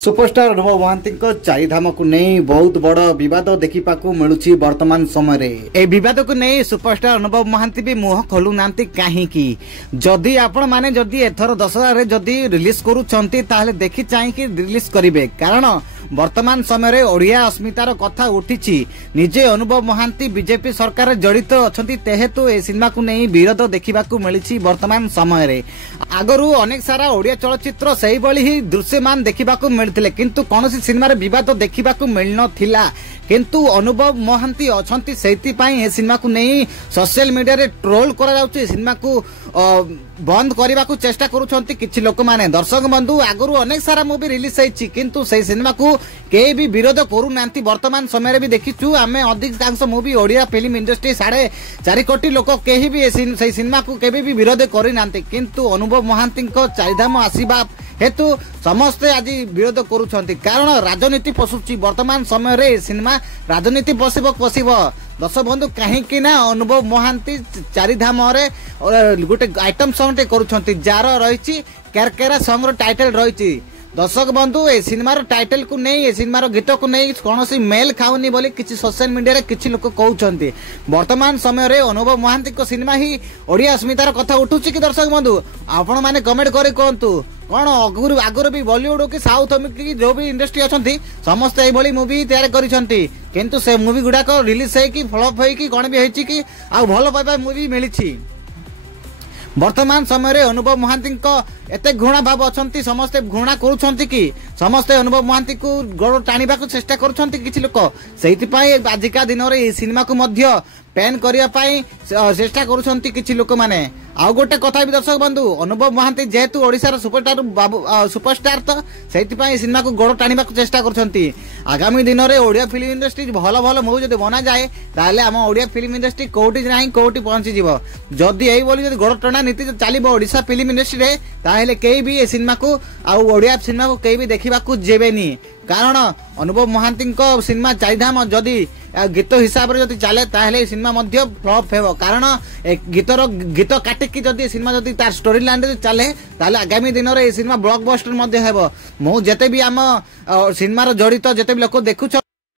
superstar अनुभव महांती चारिधाम को नहीं बहुत बड़ विवाद देखा मिलूँ वर्तमान समय ए विवाद को नहीं सुपरस्टार अनुभव महांती भी मुह खोलु ना कहीं जदि आपण माने जदि एथर दशहरा जदि रिलीज करूछंती ताहले देखि चाहिए रिलीज करिवे कारण वर्तमान समय ओडिया अस्मितार कथा उठी निजे अनुभव महांती बीजेपी सरकार जड़ित अच्छा तेहेतु ए सिनेमा को नहीं विरोध देखा मिली वर्तमान समय आगरू अनेक सारा ओडिया चलचित्र सही भली ही दृश्यमान देखा मिलते किंतु कौन सिनेमा विवाद देखा मिल नथिला किंतु अनुभव महांती अछंती सेतिपाई ए सिनेमा को नहीं सोशल मीडिया रे ट्रोल करा जाउची सिनेमा को बंद करने को चेष्टा करुछंती किछि लोक माने दर्शक बंधु आगरू अनेक सारा मूवी रिलीज होईची किंतु से सिनेमा को केही भी विरोध करू नांती वर्तमान समय रे भी देखिछु आमे अधिकांश मूवी ओडिया फिल्म इंडस्ट्री 4.5 कोटी लोक केही भी से सिनेमा को केबे भी विरोध करि नांती किंतु अनुभव महांती को चारिधाम आसीबा हेतु समस्ते आज विरोध करुछंती कारण राजनीति पशुची वर्तमान समय रे सिनेमा राजनीति पशिब दर्शक बंधु कहीं ना अनुभव महांती चारिधाम रे गोटे आइटम सॉन्ग टे करुछंती जार रही केरकेरा सॉन्ग टाइटल रही दर्शक बंधु ए सिनेमार टाइटल को नहीं ए सिनेमार गीत को नहीं कौन मेल खाऊनी बोली किसी सोशल मीडिया रे किसी लोक कहउछंती वर्तमान समय रे अनुभव महांती को सिनेमा ही ओडिया अस्मितार कथा उठुची कि दर्शक बंधु आपण माने कमेंट करी कहंतु कौन आगुरी भी बॉलीवुड की साउथ की जो भी इंडस्ट्री अच्छी समस्त यही मूवी तैयार करिसंती किंतु से मूवी गुड़ाक रिलीज होइकी फ्लॉप होइकी कौन भी होइची कि आ भल पाइबा मूवी मिली वर्तमान समय रे अनुभव महांती एते घृणा भाव अच्छा समस्ते घृणा करुछंती कि समस्ते अनुभव महांती को गोड़ टाणिबा को चेष्टा करुछंती किछि लोक सेहितिपाई आजिका दिन रे सिनेमा को मध्य पैन करिया पाई चेष्टा करुछंती किछि लोक माने आउ गोटे कथा भी दर्शक बंधु अनुभव महांती जेहेतु ओडिशार सुपरस्टार तो सेहितिपाई सिनेमा को गोड़ टाणिबा को चेष्टा करुछंती आगामी दिन रे ओडिया फिल्म इंडस्ट्री भल भल मूवी जदि बना जाए ताले आम ओडिया फिल्म इंडस्ट्री कोठी नाही कोठी पहुंची जिवो जदि एई बोली जदि गोड़ टाणा नीति चलिबो ओडिशा फिल्म इंडस्ट्री रे ताहेले केही भी ए सिनेमा को आउ ओडिया सिनेमा को केही भी देखिबा को जेबेनी कारण अनुभव महांती सिनेमा चारिधाम जदि गीत हिसाब से चले ताहले सिनेमा मध्य फ्लॉप हेबो कारण गीत काटिकी जदि सिनेमा जदि तार स्टोरी लाइन रे चले ताहले आगामी दिन रे सिनेमा ब्लॉकबस्टर मध्य हेबो मु जेते भी आम सिनेमा जड़ित जेते भी लोक देखुछ